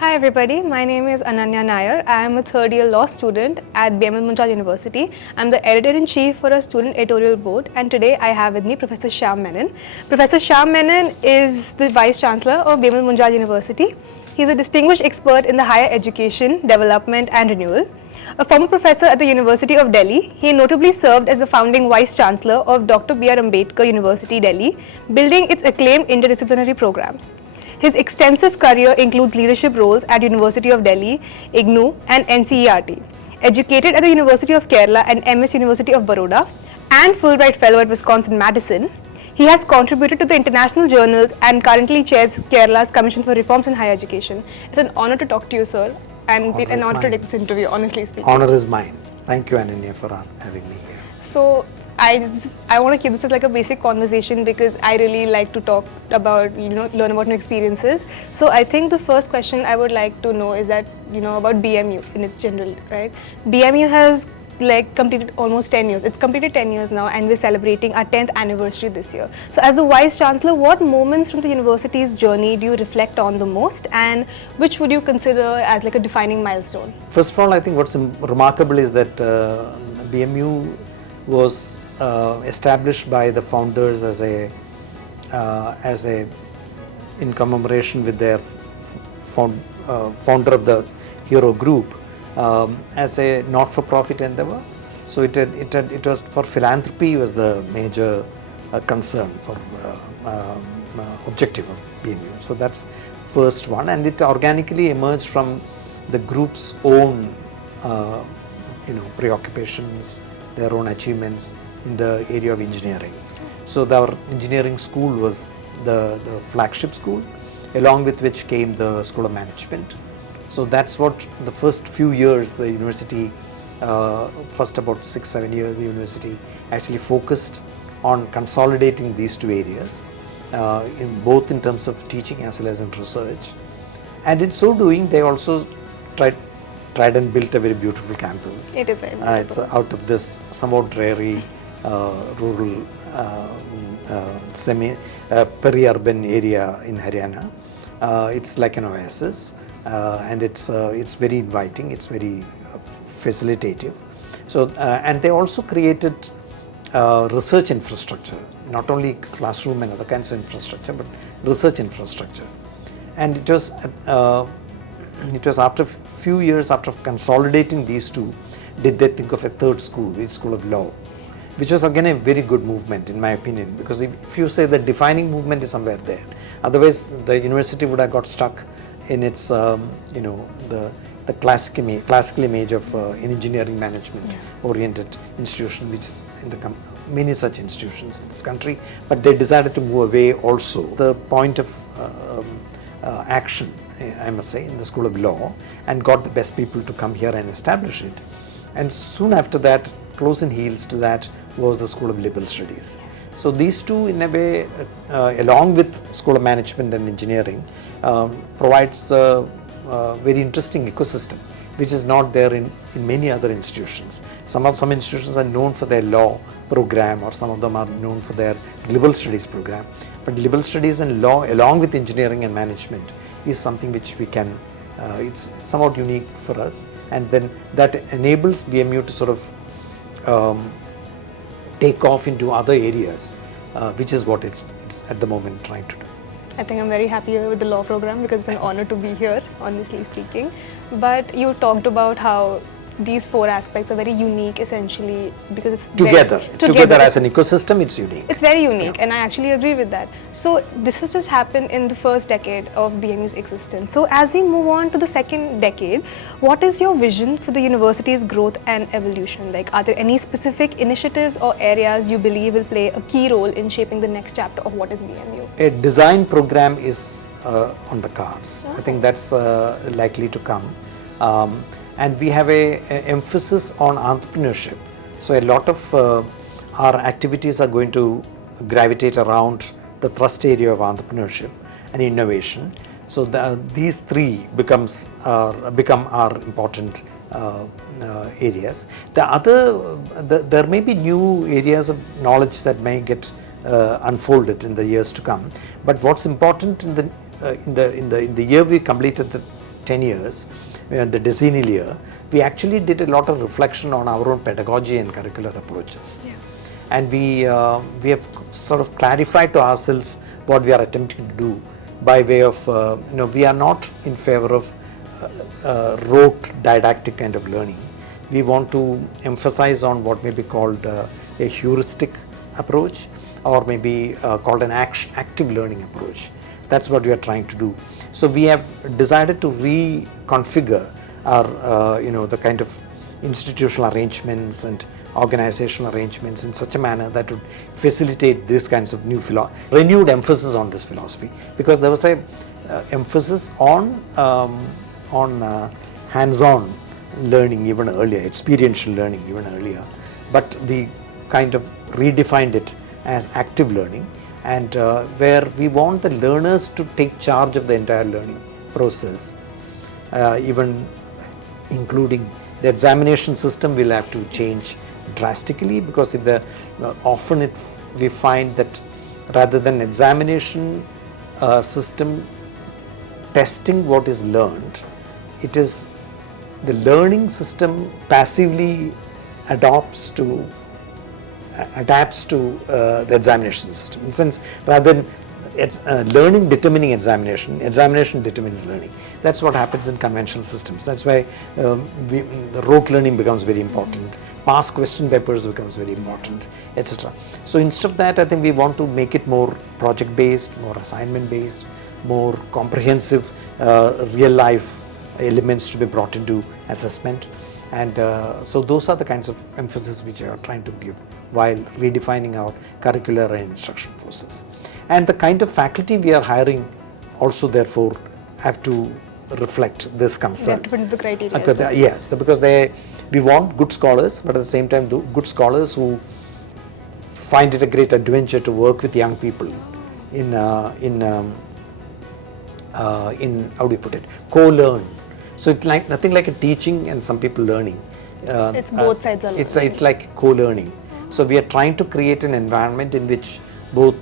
Hi everybody, my name is Ananya Nair. I am a third year law student at BMU Munjal University. I'm the editor-in-chief for a Student Editorial Board, and today I have with me Professor Shyam Menon. Professor Shyam Menon is the Vice Chancellor of BMU Munjal University. He is a distinguished expert in the higher education, development and renewal. A former professor at the University of Delhi, he notably served as the founding Vice Chancellor of Dr. B.R. Ambedkar University, Delhi, building its acclaimed interdisciplinary programs. His extensive career includes leadership roles at University of Delhi, IGNOU and NCERT. Educated at the University of Kerala and MS University of Baroda and Fulbright Fellow at Wisconsin-Madison, he has contributed to the international journals and currently chairs Kerala's Commission for Reforms in Higher Education. It's an honor to talk to you, sir, and an honor to take this interview, honestly speaking. Honor is mine. Thank you, Ananya, for having me here. So, I want to keep this as like a basic conversation because I really like to talk about, learn about new experiences. So I think the first question I would like to know is that, about BMU in its general, right? BMU has completed almost 10 years. It's completed 10 years now and we're celebrating our 10th anniversary this year. So as the Vice Chancellor, what moments from the university's journey do you reflect on the most and which would you consider as like a defining milestone? First of all, I think what's remarkable is that BMU was established by the founders as a in commemoration with their founder of the Hero Group as a not-for-profit endeavor. So it was for philanthropy was the major concern for objective of BMU. So that's first one, and it organically emerged from the group's own preoccupations, their own achievements in the area of engineering. So our engineering school was the flagship school, along with which came the School of Management. So that's what the first few years the university, first about 6-7 years the university actually focused on consolidating these two areas, both in terms of teaching as well as in research. And in so doing they also tried and built a very beautiful campus. It is very beautiful. It's out of this somewhat dreary rural peri-urban area in Haryana. It's like an oasis, and it's very inviting, it's very facilitative. So and they also created research infrastructure, not only classroom and other kinds of infrastructure, but research infrastructure. And it was after a few years after consolidating these two, did they think of a third school, the School of Law, which was again a very good movement in my opinion, because if you say the defining movement is somewhere there, otherwise the university would have got stuck in its the classical image of an engineering management oriented institution, which is in the many such institutions in this country, but they decided to move away also. The point of action, I must say, in the School of Law, and got the best people to come here and establish it. And soon after that, close in heels to that, was the School of Liberal Studies. So these two, in a way, along with School of Management and Engineering, provides a very interesting ecosystem, which is not there in many other institutions. Some institutions are known for their law program, or some of them are known for their liberal studies program. But liberal studies and law, along with engineering and management, is something which we can, it's somewhat unique for us, and then that enables BMU to sort of take off into other areas, which is what it's at the moment trying to do. I think I'm very happy with the law program because it's an honor to be here, honestly speaking. But you talked about how these four aspects are very unique essentially because it's together as an ecosystem, it's unique. It's very unique, and I actually agree with that. So this has just happened in the first decade of BMU's existence. So as we move on to the second decade, what is your vision for the university's growth and evolution? Like, are there any specific initiatives or areas you believe will play a key role in shaping the next chapter of what is BMU? A design program is on the cards. I think that's likely to come. And we have a emphasis on entrepreneurship. So a lot of our activities are going to gravitate around the thrust area of entrepreneurship and innovation. So these three become our important areas. There may be new areas of knowledge that may get unfolded in the years to come. But what's important in the year we completed the 10 years, the decennial year, we actually did a lot of reflection on our own pedagogy and curricular approaches. Yeah. And we have sort of clarified to ourselves what we are attempting to do by way of, we are not in favor of rote didactic kind of learning. We want to emphasize on what may be called a heuristic approach, or maybe called an active learning approach. That's what we are trying to do. So we have decided to reconfigure our, the kind of institutional arrangements and organizational arrangements in such a manner that would facilitate these kinds of renewed emphasis on this philosophy, because there was a emphasis on hands-on learning even earlier, experiential learning even earlier, but we kind of redefined it as active learning, and where we want the learners to take charge of the entire learning process, even including the examination system will have to change drastically, because if often we find that rather than examination system testing what is learned, it is the learning system passively adapts to the examination system. In the sense, rather than it's learning determining examination determines learning. That's what happens in conventional systems. That's why the rote learning becomes very important. Past question papers becomes very important, etc. So instead of that, I think we want to make it more project based, more assignment based, more comprehensive, real life elements to be brought into assessment. And so those are the kinds of emphasis which we are trying to give while redefining our curricular and instruction process. And the kind of faculty we are hiring also therefore have to reflect this concern. They have to put into the criteria. Yes, because we want good scholars, but at the same time good scholars who find it a great adventure to work with young people in how do you put it, co-learn. So it's like nothing like a teaching and some people learning. It's both sides are learning. It's like co-learning. So we are trying to create an environment in which both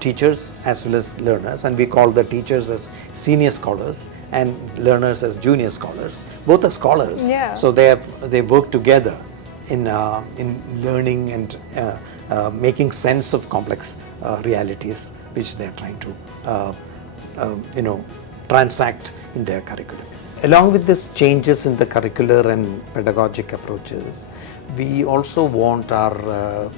teachers as well as learners, and we call the teachers as senior scholars and learners as junior scholars. Both are scholars, yeah. So they work together in learning and making sense of complex realities which they are trying to transact in their curriculum. Along with these changes in the curricular and pedagogic approaches, we also want our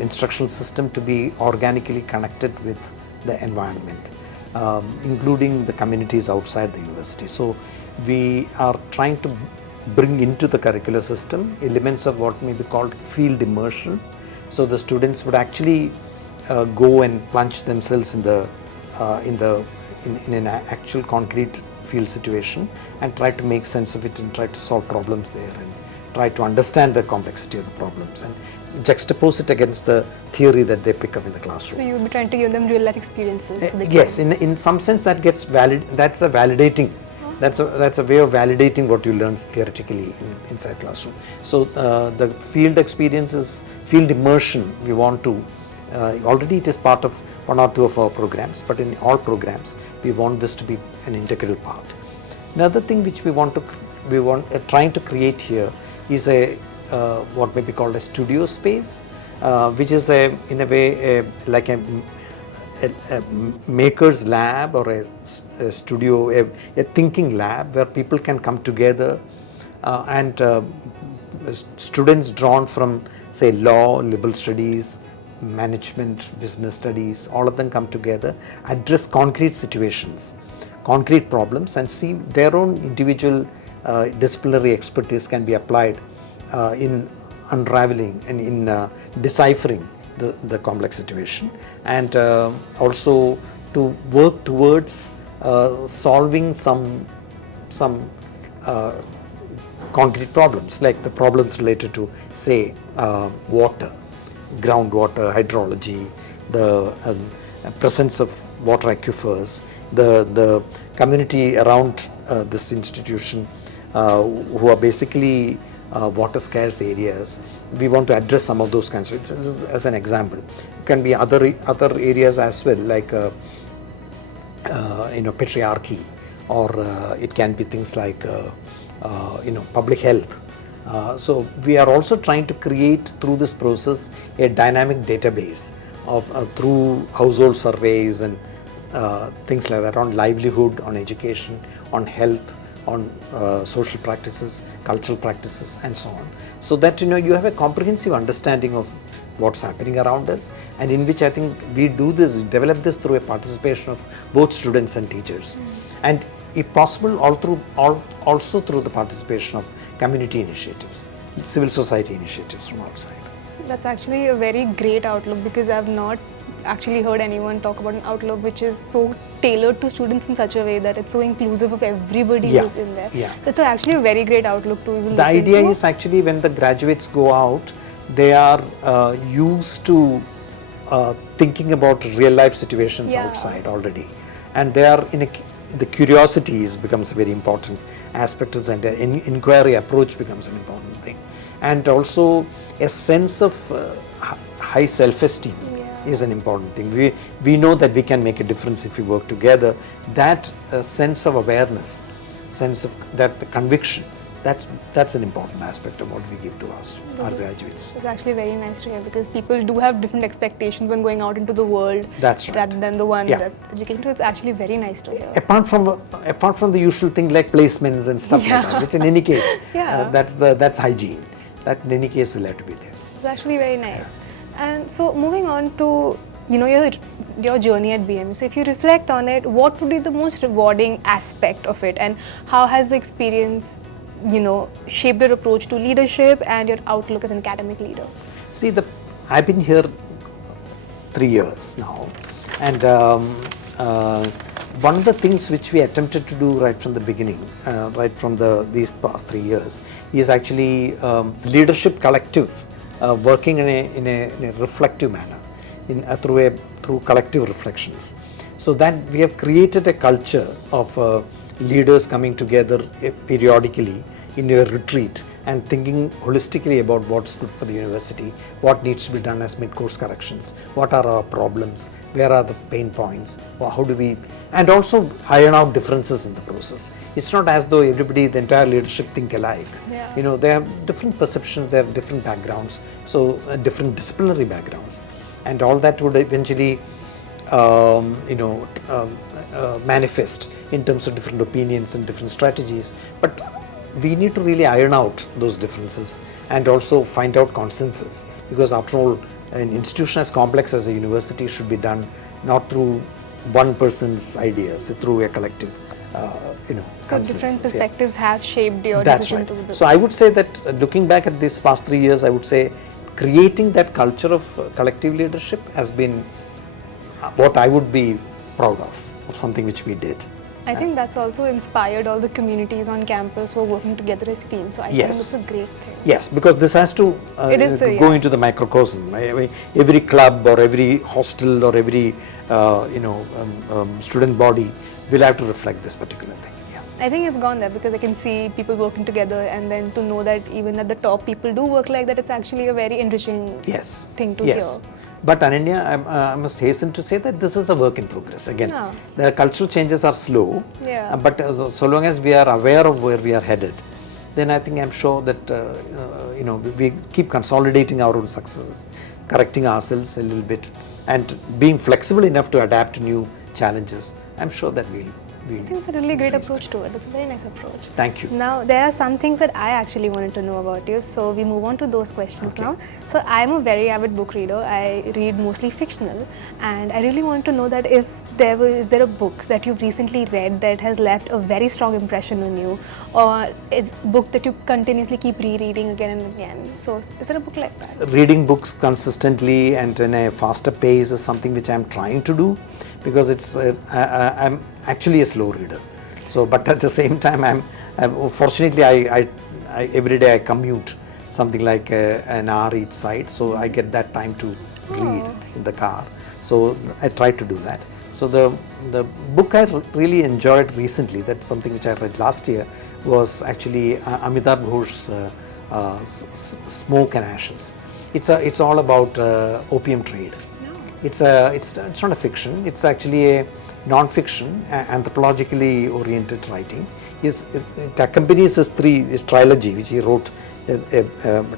instructional system to be organically connected with the environment, including the communities outside the university. So we are trying to bring into the curricular system elements of what may be called field immersion. So the students would actually go and plunge themselves in an actual concrete field situation and try to make sense of it and try to solve problems there and try to understand the complexity of the problems and juxtapose it against the theory that they pick up in the classroom. So you will be trying to give them real life experiences. Yes, in some sense that gets that's a validating. That's a way of validating what you learn theoretically inside classroom. So the field experiences, field immersion, we want to already it is part of one or two of our programs, but in all programs we want this to be an integral part. Another thing which we want trying to create here is a what may be called a studio space, which is in a way like a maker's lab or a studio, a thinking lab where people can come together and students drawn from say law, liberal studies, management, business studies, all of them come together, address concrete situations, concrete problems, and see their own individual disciplinary expertise can be applied in unraveling and in deciphering the complex situation, and also to work towards solving some concrete problems, like the problems related to say water, groundwater, hydrology, the presence of water aquifers, the community around this institution who are basically water scarce areas. We want to address some of those kinds of, this is as an example. It can be other areas as well, like patriarchy, or it can be things like public health. So we are also trying to create through this process a dynamic database of through household surveys and things like that, on livelihood, on education, on health, on social practices, cultural practices, and so on, so that you have a comprehensive understanding of what's happening around us, and in which I think we develop this through a participation of both students and teachers, and if possible also through the participation of community initiatives, civil society initiatives from outside. That's actually a very great outlook, because I've not actually heard anyone talk about an outlook which is so tailored to students in such a way that it's so inclusive of everybody who's in there. Yeah. That's actually a very great outlook to even The listen idea to. is actually when the graduates go out, they are used to thinking about real life situations outside already, and they are the curiosity becomes a very important aspect, and the inquiry approach becomes an important thing, and also a sense of high self-esteem is an important thing. We know that we can make a difference if we work together. That sense of awareness, sense of that the conviction, that's an important aspect of what we give to our graduates. It's actually very nice to hear, because people do have different expectations when going out into the world. That's right. Rather than the one that education. So it's actually very nice to hear. Apart from the usual thing like placements and stuff like that, which in any case, that's hygiene. That in any case will have to be there. It's actually very nice. And so moving on to your journey at BMU. So if you reflect on it, what would be the most rewarding aspect of it, and how has the experience shaped your approach to leadership and your outlook as an academic leader? See, I've been here 3 years now, and one of the things which we attempted to do right from the beginning, right from these past 3 years, is actually leadership collective, working in a reflective manner, through collective reflections. So that we have created a culture of leaders coming together periodically in a retreat and thinking holistically about what's good for the university, what needs to be done as mid-course corrections, what are our problems, where are the pain points, or how do we, and also iron out differences in the process. It's not as though everybody, the entire leadership, think alike. Yeah. They have different perceptions, they have different backgrounds, so different disciplinary backgrounds, and all that would eventually manifest in terms of different opinions and different strategies. But we need to really iron out those differences and also find out consensus, because after all, an institution as complex as a university should be done not through one person's ideas, through a collective so different perspectives have shaped your That's decisions right. over the So I would say that looking back at these past 3 years, I would say creating that culture of collective leadership has been what I would be proud of something which we did. I think that's also inspired all the communities on campus who are working together as teams. So I think it's a great thing. Yes, because this has to go into the microcosm. Every club or every hostel or every student body will have to reflect this particular thing. I think it's gone there, because I can see people working together, and then to know that even at the top people do work like that, it's actually a very enriching thing to hear. But Ananya, I must hasten to say that this is a work in progress. Again, the cultural changes are slow, but so long as we are aware of where we are headed, then I think I'm sure that we keep consolidating our own successes, correcting ourselves a little bit, and being flexible enough to adapt to new challenges. I'm sure that we'll I think it's a really great approach to it. It's a very nice approach. Thank you. Now, there are some things that I actually wanted to know about you, so we move on to those questions now. So, I'm a very avid book reader. I read mostly fictional, and I really want to know that is there a book that you've recently read that has left a very strong impression on you, or it's a book that you continuously keep rereading again and again? So, is there a book like that? Reading books consistently and in a faster pace is something which I'm trying to do, because I'm actually a slow reader. So, but at the same time, fortunately I every day I commute something like an hour each side, so I get that time to read in the car. So I try to do that. So the book I really enjoyed recently, that's something which I read last year, was actually Amitabh Ghosh's Smoke and Ashes. It's all about opium trade. It's not a fiction. It's actually non-fiction, anthropologically oriented writing. It accompanies his trilogy, which he wrote, a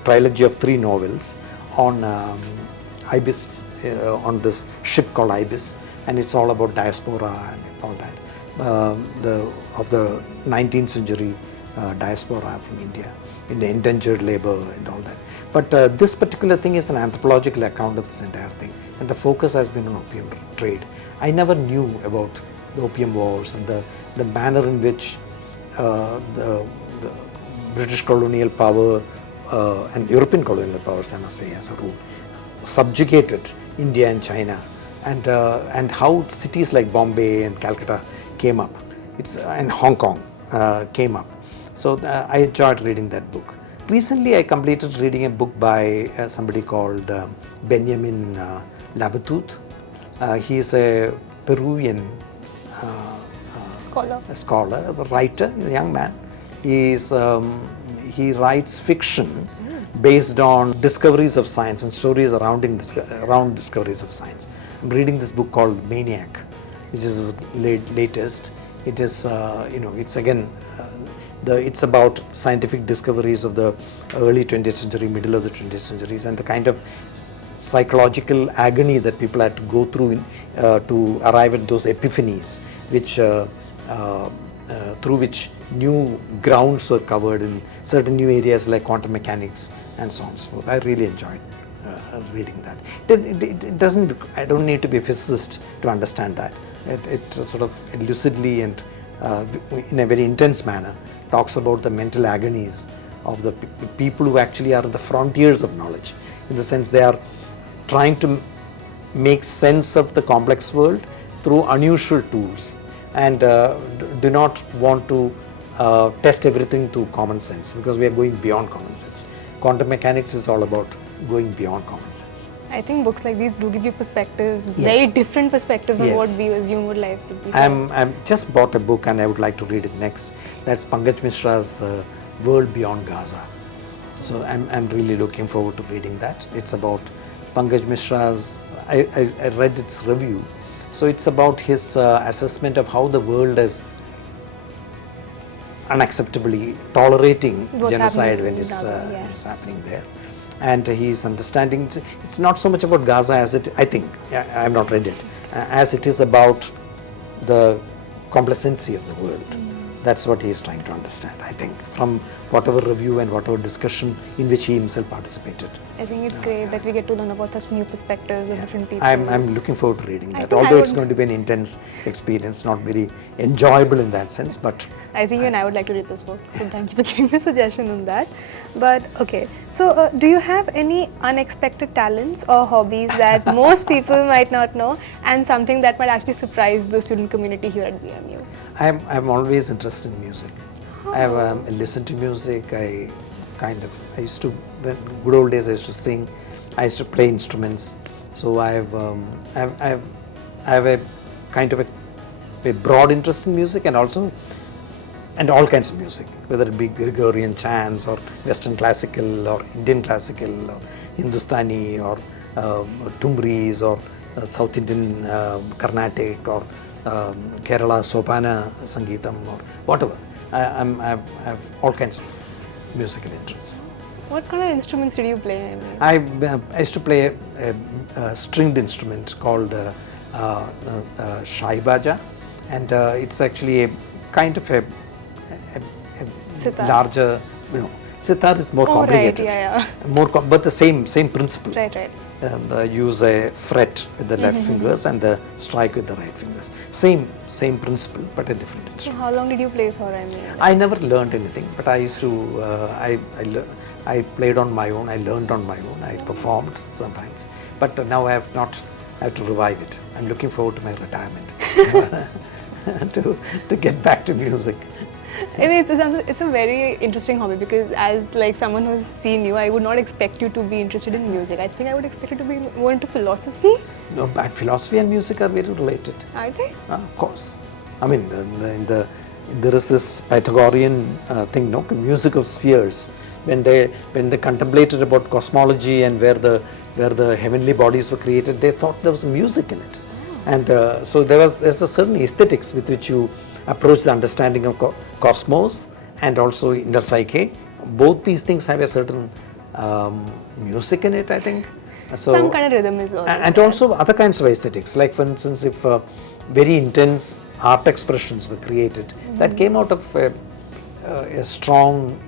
trilogy of 3 novels on Ibis, on this ship called Ibis, and it's all about diaspora and all that, of the 19th century diaspora from India, in the indentured labor and all that. But this particular thing is an anthropological account of this entire thing, and the focus has been on opium trade. I never knew about the opium wars and the manner in which the British colonial power and European colonial powers, I must say, as a rule, subjugated India and China, and how cities like Bombay and Calcutta came up, and Hong Kong came up. So I enjoyed reading that book. Recently, I completed reading a book by somebody called Benjamin Labatut. He is a Peruvian scholar, a writer, a young man. He writes fiction based on discoveries of science and stories around discoveries of science. I'm reading this book called Maniac, which is his latest. It is, it's again, it's about scientific discoveries of the early 20th century, middle of the 20th centuries, and the kind of psychological agony that people had to go through to arrive at those epiphanies, which through which new grounds were covered in certain new areas like quantum mechanics and so on and so forth. I really enjoyed reading that. It doesn't. I don't need to be a physicist to understand that. It sort of lucidly and in a very intense manner talks about the mental agonies of the people who actually are at the frontiers of knowledge, in the sense they are trying to make sense of the complex world through unusual tools, and do not want to test everything through common sense, because we are going beyond common sense. Quantum mechanics is all about going beyond common sense. I think books like these do give you perspectives, very different perspectives on what we assume would life would be. I'm just bought a book and I would like to read it next. That's Pankaj Mishra's World Beyond Gaza. So I'm really looking forward to reading that. It's about Pankaj Mishra's, I read its review. So it's about his assessment of how the world is unacceptably tolerating genocide when it's happening there. And he's understanding, it's not so much about Gaza as it, I think, I have not read it, as it is about the complacency of the world. That's what he is trying to understand, I think, from whatever review and whatever discussion in which he himself participated. I think it's great that we get to learn about such new perspectives of different people. I'm looking forward to reading that, although it's going to be an intense experience, not very enjoyable in that sense, but I think you and I would like to read this book, so thank you for giving me a suggestion on that. But okay, so do you have any unexpected talents or hobbies that most people might not know, and something that might actually surprise the student community here at BMU? I'm always interested in music. I listen to music. I used to, in good old days I used to sing. I used to play instruments. So I have a kind of a broad interest in music, and also all kinds of music, whether it be Gregorian chants or Western classical or Indian classical or Hindustani or Tumris or South Indian Carnatic or Kerala Sopana Sangeetam or whatever. I have all kinds of musical interests. What kind of instruments did you play? I used to play a stringed instrument called Shaibaja, and it's actually a kind of a larger, sitar is more complicated, but the same principle. Right. Use a fret with the left fingers and the strike with the right fingers. Same principle, but a different instrument. So how long did you play for? I never learned anything, but I used to. I played on my own. I learned on my own. I performed sometimes, but now I have to revive it. I'm looking forward to my retirement to get back to music. I mean, it's a very interesting hobby, because as like someone who's seen you, I would not expect you to be interested in music. I think I would expect you to be more into philosophy. No, but philosophy and music are very related. Are they? Of course. I mean, there is this Pythagorean thing, no, music of spheres. When they contemplated about cosmology and where the heavenly bodies were created, they thought there was music in it. And so there's a certain aesthetics with which you approach the understanding of cosmos and also inner psyche. Both these things have a certain music in it, I think. So, some kind of rhythm is also and there. also other kinds of aesthetics, like for instance, if very intense art expressions were created, that came out of a strong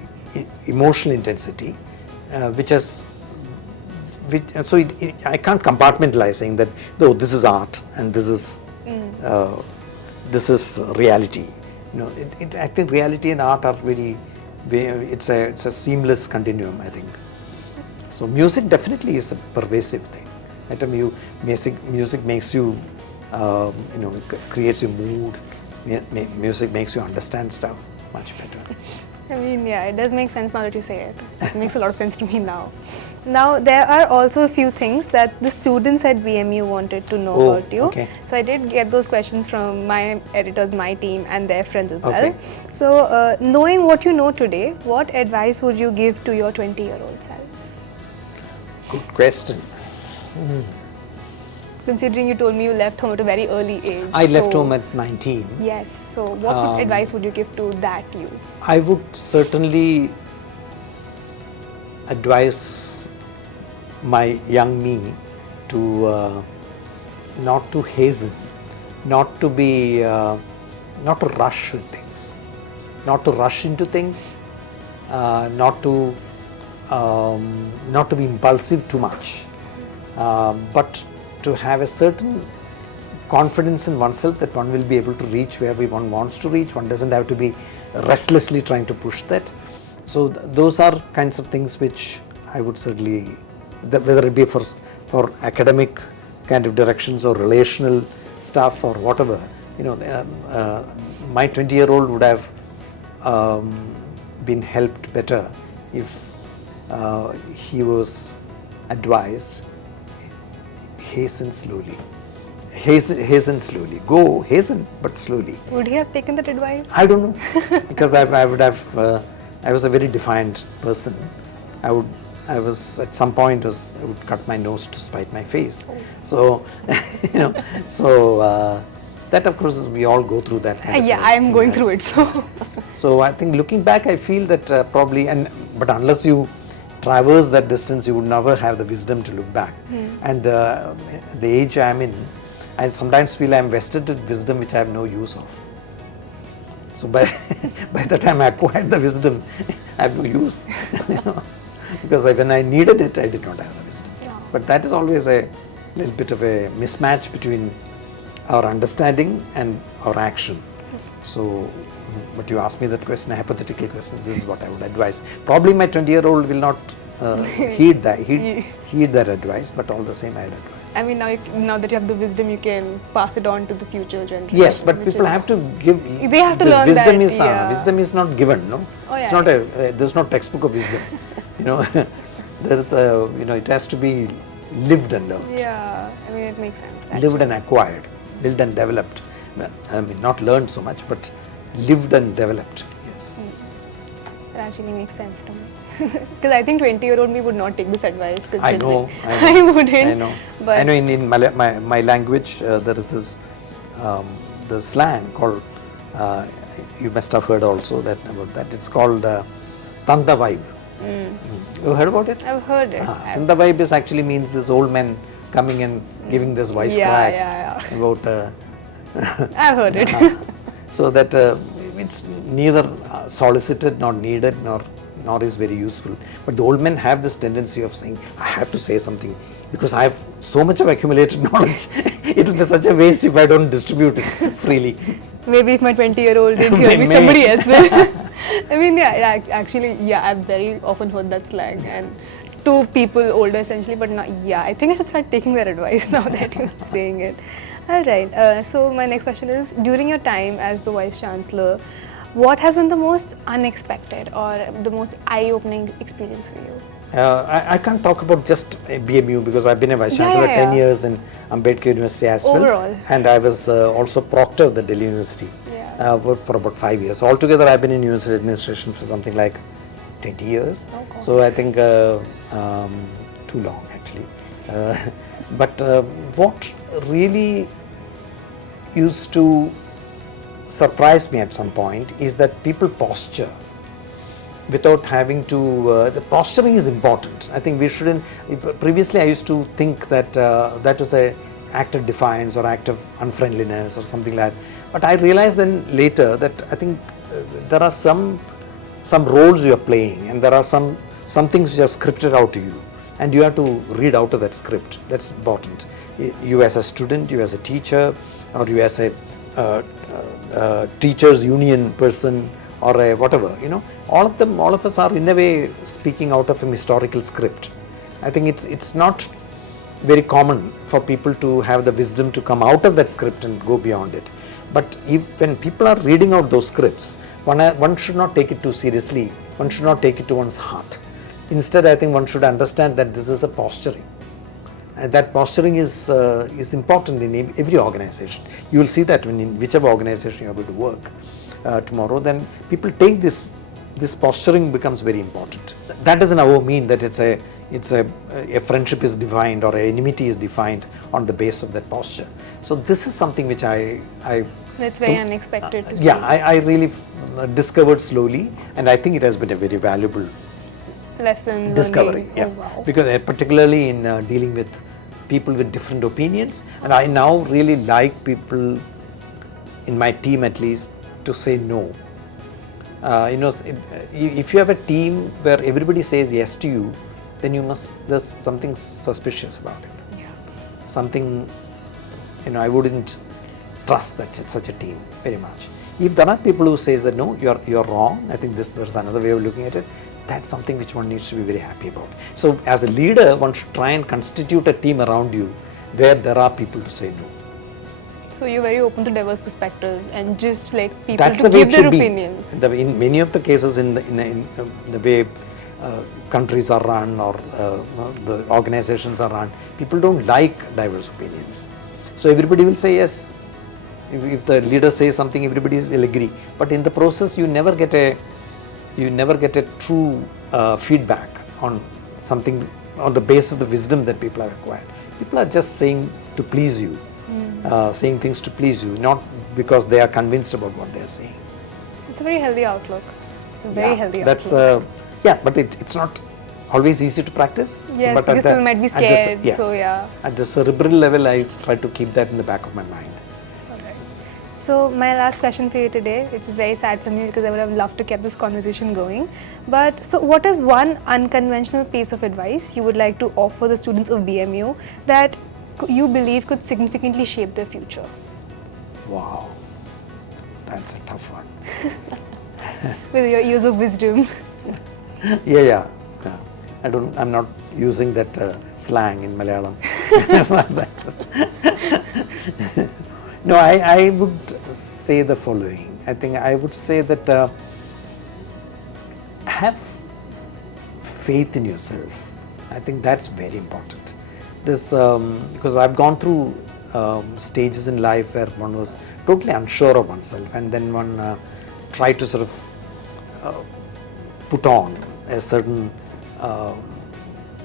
emotional intensity, so I can't compartmentalize saying that, oh, this is art and this is reality. You know, I think reality and art are it's a seamless continuum, I think. So music definitely is a pervasive thing. I tell you, music makes you, creates your mood. Music makes you understand stuff much better. I mean, yeah, it does make sense now that you say it. It makes a lot of sense to me now. Now, there are also a few things that the students at BMU wanted to know about you. Okay. So I did get those questions from my editors, my team, and their friends as well. Okay. So, knowing what you know today, what advice would you give to your 20-year-old self? Good question. Considering you told me you left home at a very early age. I left home at 19. Yes. So, what advice would you give to that you? I would certainly advise my young me to not to hasten, not to rush with things, not to rush into things, not to be impulsive too much, but to have a certain confidence in oneself that one will be able to reach where one wants to reach. One doesn't have to be restlessly trying to push that. So those are kinds of things which I would certainly, whether it be for academic kind of directions or relational stuff or whatever, my 20-year-old would have been helped better if he was advised, hasten slowly. Hasten slowly. Go, hasten, but slowly. Would he have taken that advice? I don't know, because I was a very defiant person. I was at some point I would cut my nose to spite my face. So, that of course we all go through that. I am going through it. So I think looking back, I feel that probably, but unless you traverse that distance, you would never have the wisdom to look back. And the age I am in, I sometimes feel I am vested with wisdom which I have no use of. So by the time I acquired the wisdom, I have no use. Because when I needed it, I did not have the wisdom. Yeah. But that is always a little bit of a mismatch between our understanding and our action. So, but you asked me that question, a hypothetical question, this is what I would advise. Probably my 20-year-old will not heed that advice, but all the same I would advise. I mean, now that you have the wisdom, you can pass it on to the future generation. Yes, but people have to give. They have to learn wisdom that. Wisdom is not given, no. Oh, yeah, it's not there's no textbook of wisdom. There is it has to be lived and learned. Yeah, I mean, it makes sense. Actually. Lived and acquired, lived and developed. I mean, not learned so much, but lived and developed. Yes. That actually makes sense to me. Because I think 20-year-old me would not take this advice. I know. I wouldn't. I know. But I know in my language there is this the slang called, you must have heard also about that. It's called Tanda vibe. You heard about it? I've heard it. Tanda vibe actually means this old men coming and giving this wisecracks about. I've heard it. So that it's neither solicited nor needed nor is very useful. But the old men have this tendency of saying, I have to say something because I have so much of accumulated knowledge. It will be such a waste if I don't distribute it freely. Maybe if my 20-year-old didn't hear me, somebody else will. I mean, actually, I've very often heard that slang, and to people older essentially, but not, I think I should start taking their advice now that you're saying it. All right, so my next question is, during your time as the Vice Chancellor, what has been the most unexpected or the most eye-opening experience for you? I can't talk about just BMU because I've been a Vice Chancellor 10 years in Ambedkar University as well. Overall. And I was also proctor of the Delhi University for about 5 years. Altogether, I've been in university administration for something like 20 years. Okay. So I think too long actually. But what really used to surprise me at some point is that people posture without having to, the posturing is important. I think we shouldn't, previously I used to think that that was a act of defiance or act of unfriendliness or something like that. But I realized then later that I think there are some roles you are playing, and there are some things which are scripted out to you, and you have to read out of that script. That's important. You as a student, you as a teacher, or you as a teachers union person, or a whatever, all of us are in a way speaking out of a historical script. I think it's not very common for people to have the wisdom to come out of that script and go beyond it. But when people are reading out those scripts, one should not take it too seriously. One should not take it to one's heart. Instead, I think one should understand that this is a posturing. And that posturing is important in every organization. You will see that in whichever organization you are going to work tomorrow, then people take this posturing becomes very important. That doesn't mean that it's a friendship is defined or an enmity is defined on the base of that posture. So this is something which that's very unexpected to see. Yeah, I really discovered slowly, and I think it has been a very valuable lesson discovery. learning. Yeah, Oh, wow. because particularly in dealing with people with different opinions, and I now really like people in my team at least to say no. If you have a team where everybody says yes to you, then there's something suspicious about it. Yeah. Something, I wouldn't trust that it's such a team very much. If there are people who says that no, you're wrong, I think there's another way of looking at it. That's something which one needs to be very happy about. So as a leader, one should try and constitute a team around you where there are people to say no. So you're very open to diverse perspectives and just like people That's to the way give it their should be. opinions. In many of the cases in the way countries are run or the organizations are run, people don't like diverse opinions. So everybody will say yes. If the leader says something, everybody will agree. But in the process, you never get a true feedback on something on the basis of the wisdom that people have acquired. People are just saying to please you, saying things to please you, not because they are convinced about what they are saying. It's a very healthy outlook. It's a very healthy that's, outlook. but it's not always easy to practice. Yes, but because people might be scared. So yeah. At the cerebral level, I try to keep that in the back of my mind. So my last question for you today, which is very sad for me because I would have loved to keep this conversation going. But so what is one unconventional piece of advice you would like to offer the students of BMU that you believe could significantly shape their future? Wow, that's a tough one. With your years of wisdom. Yeah. I'm not using that slang in Malayalam. No, I would say the following. I think I would say that have faith in yourself. I think that's very important. This because I've gone through stages in life where one was totally unsure of oneself, and then one tried to sort of put on a certain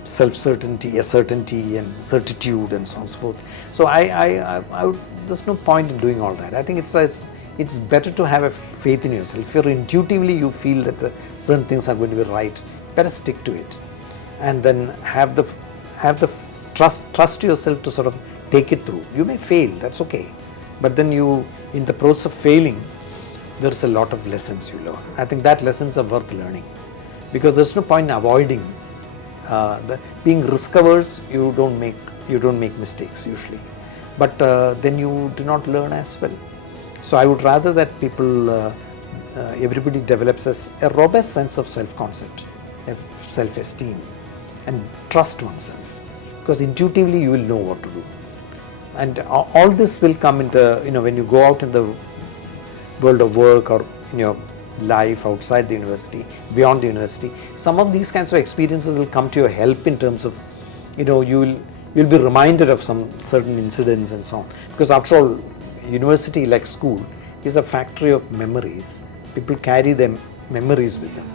self-certainty, a certainty and certitude and so on and so forth. So I would, there's no point in doing all that. I think it's better to have a faith in yourself. If you're intuitively you feel that certain things are going to be right, better stick to it, and then have the trust yourself to sort of take it through. You may fail, that's okay, but then in the process of failing, there's a lot of lessons you learn. I think that lessons are worth learning, because there's no point in avoiding being risk averse. You don't make mistakes usually, but then you do not learn as well. So I would rather that people everybody develops a robust sense of self-concept, self-esteem, and trust oneself, because intuitively you will know what to do. And all this will come into, when you go out in the world of work or in your life outside the university, beyond the university, some of these kinds of experiences will come to your help in terms of, you'll be reminded of some certain incidents and so on. Because after all, university, like school, is a factory of memories. People carry their memories with them.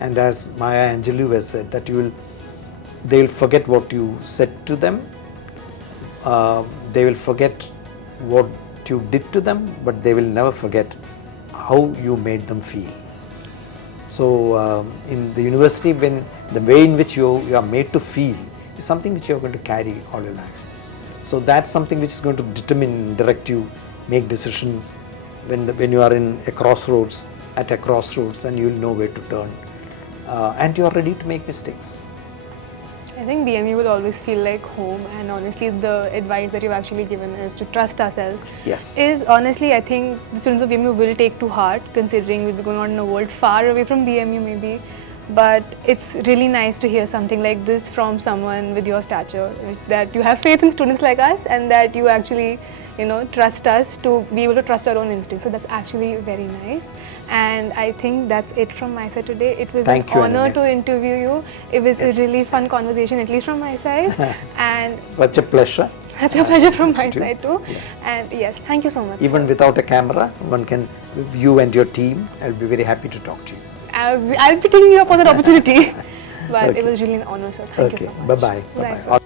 And as Maya Angelou has said, that they'll forget what you said to them, they will forget what what you did to them, but they will never forget how you made them feel. So in the university, when the way in which you are made to feel is something which you are going to carry all your life. So that's something which is going to determine, direct you, make decisions when you are in a crossroads, and you will know where to turn, and you are ready to make mistakes. I think BMU will always feel like home, and honestly the advice that you've actually given is to trust ourselves. Yes. Is honestly, I think the students of BMU will take to heart, considering we'll be going on in a world far away from BMU maybe. But it's really nice to hear something like this from someone with your stature, that you have faith in students like us and that you actually, trust us to be able to trust our own instincts. So that's actually very nice. And I think that's it from my side today. It was an honor to interview you. It was a really fun conversation, at least from my side. And such a pleasure. Such a pleasure from my side too. Yeah. And yes, thank you so much. Even without a camera, you and your team, I'll be very happy to talk to you. I'll be taking you up on that opportunity. But it was really an honor, sir. Thank you so much. Bye-bye. Bye-bye.